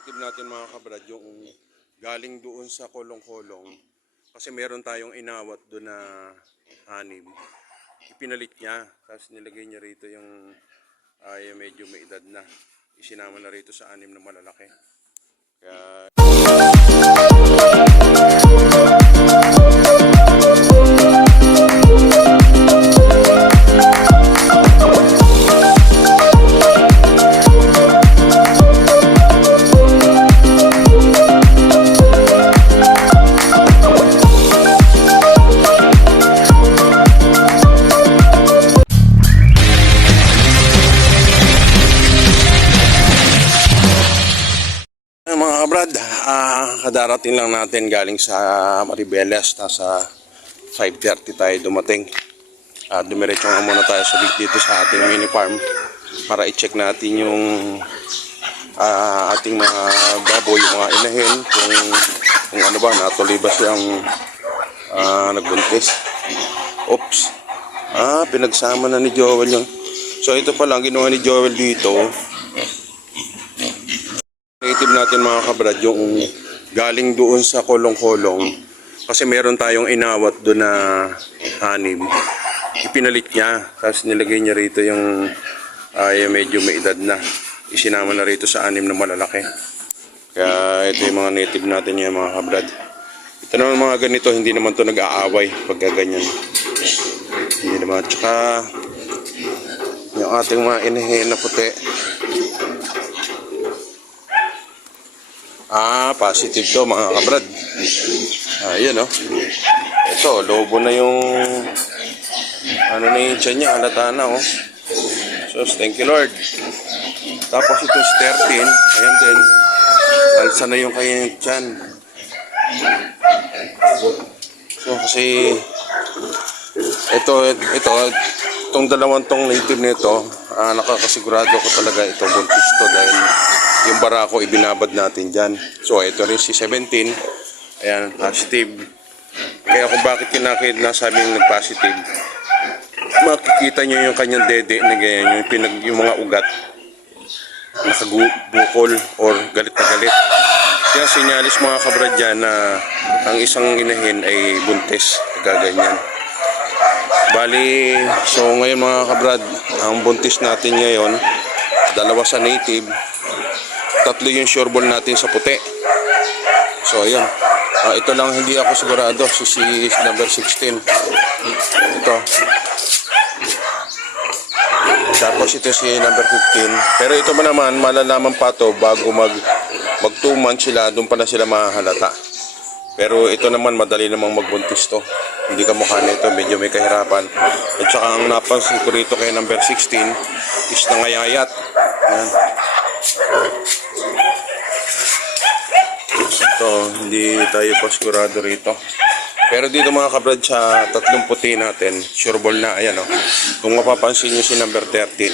native natin mga kabrad, yung galing doon sa kolong-kolong. Kasi meron tayong inawat doon na anim. Ipinalit niya, tapos nilagay niya rito yung medyo may edad na. Isinama na rito sa anim na malalaki. Kaya mga kabrad, kadarating lang natin galing sa Maribeles. Nasa 5:30 tayo dumating. Dumiretso nga muna tayo sa dito sa ating mini farm para i-check natin yung ating mga baboy, yung mga inahin, kung ano ba, natuloy ba siyang nagbuntis. Oops, pinagsama na ni Joel yun. So ito pa lang ginawa ni Joel dito. Native natin mga kabrad, yung galing doon sa kolong-kolong. Kasi meron tayong inawat doon na anim. Ipinalit niya, tapos nilagay niya rito yung medyo may edad na. Isinama na rito sa anim na malalaki. Kaya ito yung mga native natin yung mga kabrad. Ito naman mga ganito, hindi naman to nag-aaway pagka ganyan. Hindi naman. Tsaka yung ating mga inahin na puti. Positive to mga kabrad. Ayan o. Ito, lobo na yung ano na yung tiyan niya, halata na o. So, thank you Lord. Tapos ito si 13. Ayan din. Alsa na yung kanyang tiyan. So, kasi itong dalawang tong native nito, nakakasigurado ko talaga ito buntis to dahil yung barako ibinabad natin dyan. So ito rin si 17. Ayan, positive. Kaya kung bakit nasabing nag-positive, makikita nyo yung kanyang dede na ganyan, yung mga ugat nakabukol or galit na galit. Kaya sinyalis mga kabrad dyan na ang isang inahin ay buntis. Gaganyan. Bali, so ngayon mga kabrad, ang buntis natin ngayon, dalawa sa native, tatlo yung sureball natin sa puti. So ayun, ito lang hindi ako sigurado, si number 16 ito, tapos ito si number 15. Pero ito ba naman malalaman pa to bago mag 2 months sila, doon pa na sila mahalata. Pero ito naman madali namang magbuntis to, hindi ka mukha nito, medyo may kahirapan. At saka ang napansin ko rito kay number 16 is nangayayat. Ayan. Ito, hindi tayo pasigurado rito. Pero dito mga kabrad sa tatlong puti natin, sureball na, ayan o. Kung mapapansin nyo si number 13,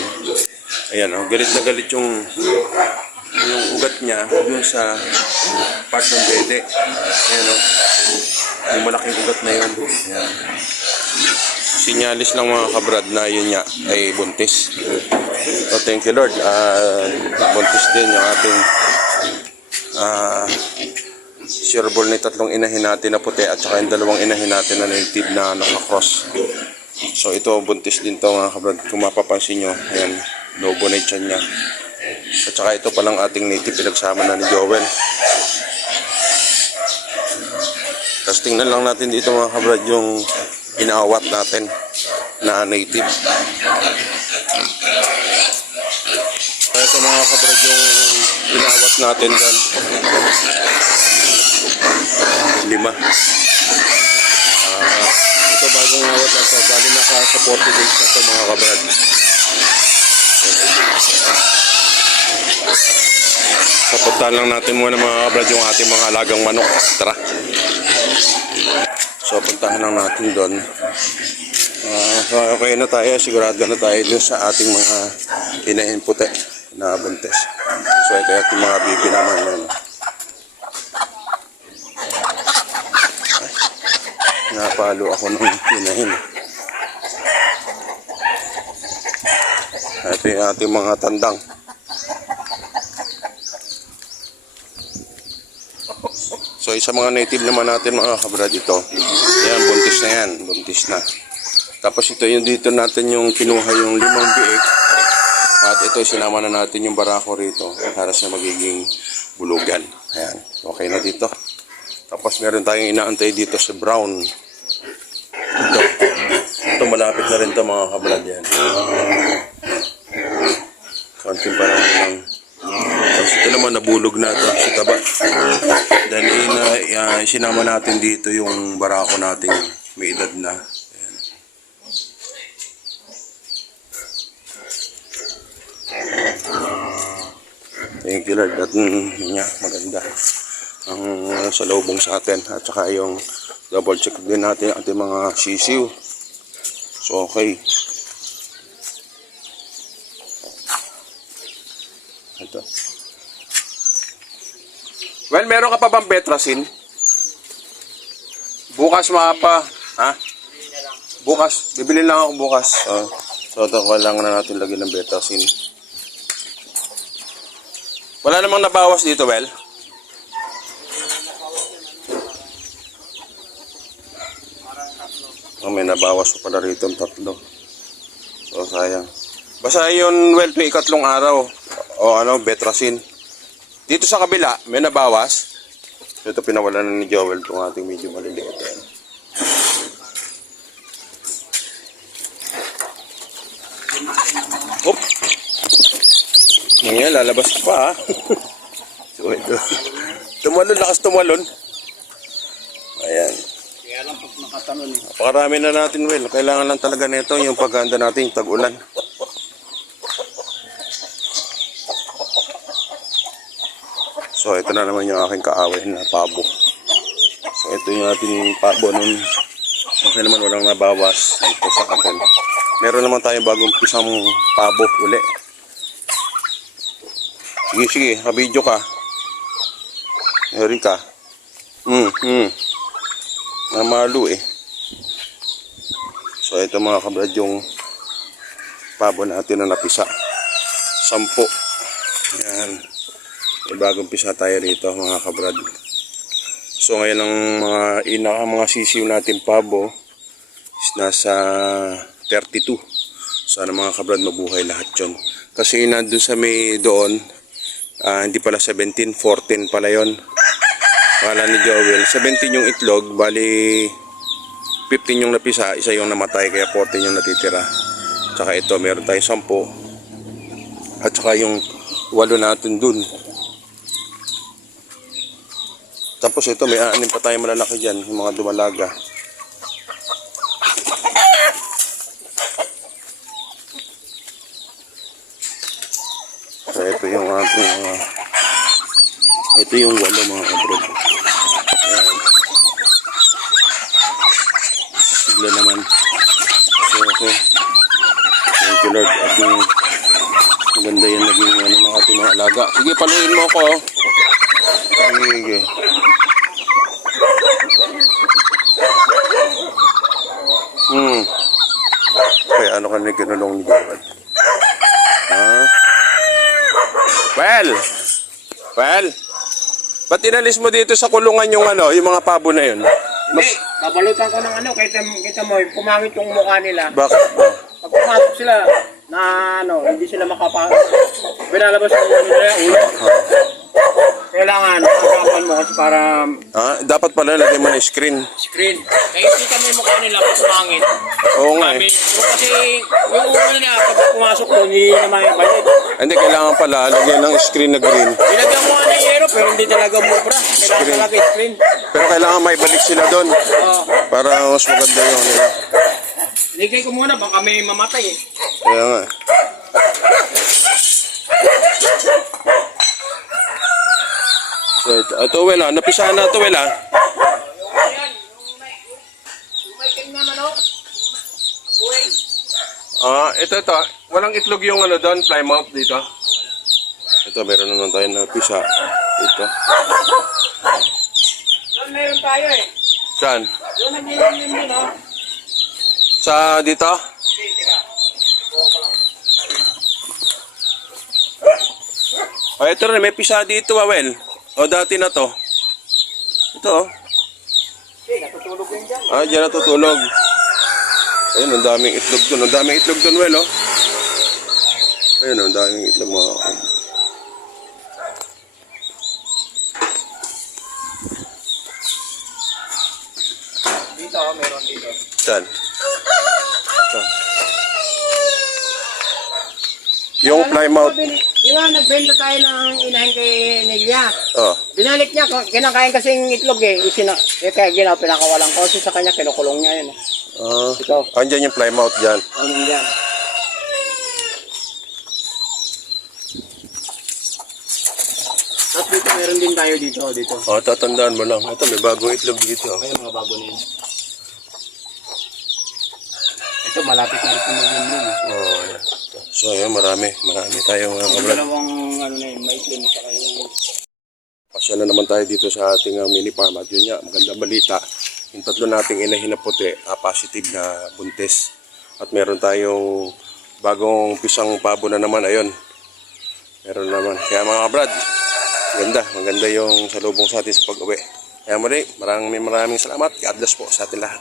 ayan o, galit na galit yung ugat niya dun sa part ng bede. Ayan o, yung malaking ugat na yun. Ayan. Sinyalis lang mga kabrad na yun niya ay buntis. So thank you Lord, buntis din yung ating sureball na tatlong inahin natin na puti at saka yung dalawang inahin natin na native na nakakross. So ito buntis din to mga kabrad, kung mapapansin nyo, ayan, lobo na yung tiyan niya. At saka ito palang ating native pinagsama na ni Joel. Tapos tingnan lang natin dito mga kabrad yung inaawat natin na native. Ito mga kabrad yung inaawat natin dyan. 5. Ito bagong awat na ito. Bali naka sa 40 days na ito mga kabrad. Sapuntahan lang natin muna mga kabrad yung ating mga alagang manok. Tara. So puntahan lang natin doon. So okay na tayo. Sigurado na tayo dun sa ating mga inahin puti na buntis. So ito yung mga bibi naman yun. Napalo ako ng inahin. Ito yung ating mga tandang. So, sa mga native naman natin mga kabrad ito. Ayan, buntis na yan. Buntis na. Tapos ito yung dito natin yung kinuha yung 5 biik. At ito, sinama na natin yung barako rito para sa magiging bulugan. Ayan, okay na dito. Tapos meron tayong inaantay dito sa brown. Ito malapit na rin ito mga kabrad yan. Konting panahon lang. Tapos ito naman nabulog na ito sa taba. Dahil sinama natin dito yung barako natin may edad na. Ayan. Thank you Lord. At maganda ang salubong sa atin. At saka yung double check din natin ang ating mga sisiw. So okay. Ito. Well, meron ka pa bang Betrasin? Bukas mapa. Ha? Bukas. Bibili lang ako bukas. So ito, kailangan na natin lagyan ng Betrasin. Wala namang nabawas dito, Well? May nabawas ko pala rito 3. So, sayang. Basta yun, Well, yung 3 araw. O Betrasin. Dito sa kabila, may nabawas. So, ito pinawalan na ni Joel itong ating medyo maliliit. Oop! Ngayon, lalabas pa ha. So, ito. Tumalon, lakas tumalon. Ayan. Kaya lang pag nakatalon eh. Pakarami na natin, Will. Kailangan lang talaga nito yung paghanda natin yung tag-ulan. So, ito na naman yung aking kaaway na pabo. So, ito yung ating pabo nun. Okay naman, walang nabawas ito sa atin. Meron naman tayong bagong pisang pabo uli. Sige, sige. Kabidyo ka. Meron ka. Namalo eh. So ito mga kabrad yung pabo natin na napisa. 10. Yan. May bagong pisa tayo rito mga kabrad. So ngayon ang mga sisiw natin pabo is nasa 32. Sana mga kabrad mabuhay lahat yun. Kasi nandun sa may doon, hindi pala 17, 14 pala yon. Kala ni Joel, 17 yung itlog, bali 15 yung napisa, isa yung namatay, kaya 14 yung natitira. Tsaka ito, meron tayong 10. At saka yung 8 natin dun. Tapos ito, may 6 pa tayong malalaki dyan, yung mga dumalaga. So ito yung ating ito yung 8 mga kabrod. Ayan. Sigla naman. So okay. Thank you Lord. At maganda yan naging ng ating mga alaga. Sige, paluin mo ako. Sige. Kaya ano ka na ginulong ni Joel? Well, ba't inalis mo dito sa kulungan yung yung mga pabo na yun? Hindi, babalutan ko ng kita mo, pumangit yung mukha nila. Bakit? Pag pumasok sila, na hindi sila binalabas yung nila ulo. Kailangan, pagkapan mo kasi para Dapat pala lagyan mo ng screen. screen. Kaya kita mo yung mukha nila pag pumangit. Oo nga eh. Kasi yung ulo nila, pag pumasok doon, hindi naman yung balik. Hindi, kailangan pala lagyan ng screen na green. Ilagyan mo ng yero, pero hindi talaga mubra. Kailangan talaga screen. Pero kailangan may balik sila doon. Oo. Para mas maganda yung Ligay ko muna, baka may mamatay eh. Kaya nga. So, ito Wela, napisahan na ito Wela. Ayan, yung may king naman o. Buhay. Ito. Walang itlog yung doon, plymouth dito. Ito, meron naman tayo na pisa. Ito. Doon meron tayo eh. Saan? Doon nag-ilim din o. Sa dito? Okay, tira. Buwan ko lang. Ito rin, may pisa dito, Wel. O, dati na to. Ito oh. Natutulog yun dyan. Ah, dyan natutulog. Ayun, ang daming itlog doon. Ang daming itlog doon, Well, oh. Ayun, ang daming itlog mga kapatid. Dito, meron dito. Saan? Ito. Yung Plymouth. Di ba nagbenta tayo ng inahin kay Nelia? Oh. Binalik niya, kinakain kasing itlog eh. Kaya ginawa, pinakawalang kasi sa kanya, kinukulong niya yun. Ah, Ito. andyan yung Plymouth dyan. Ano yan? Tapos dito, meron din tayo dito. Oh, tatandaan mo lang. Ito, may bagong itlog dito. Kaya mga bago na yun. Ito, malapit na rin mag-yun yun. Oh, ayan. So, ayan, marami tayong mga Yung kabrad. dalawang ano na yun, may clinic sa kayo. Pasya na naman tayo dito sa ating mini farm. At yun nga, magandang balita. Yung tatlo nating inahin na puti, positive na buntis. At meron tayong bagong pisang pabo na naman. Ayun. Meron naman. Kaya mga kabrad, maganda yung salubong sa atin sa pag-uwi. Kaya muli, maraming salamat. God bless po sa atin lahat.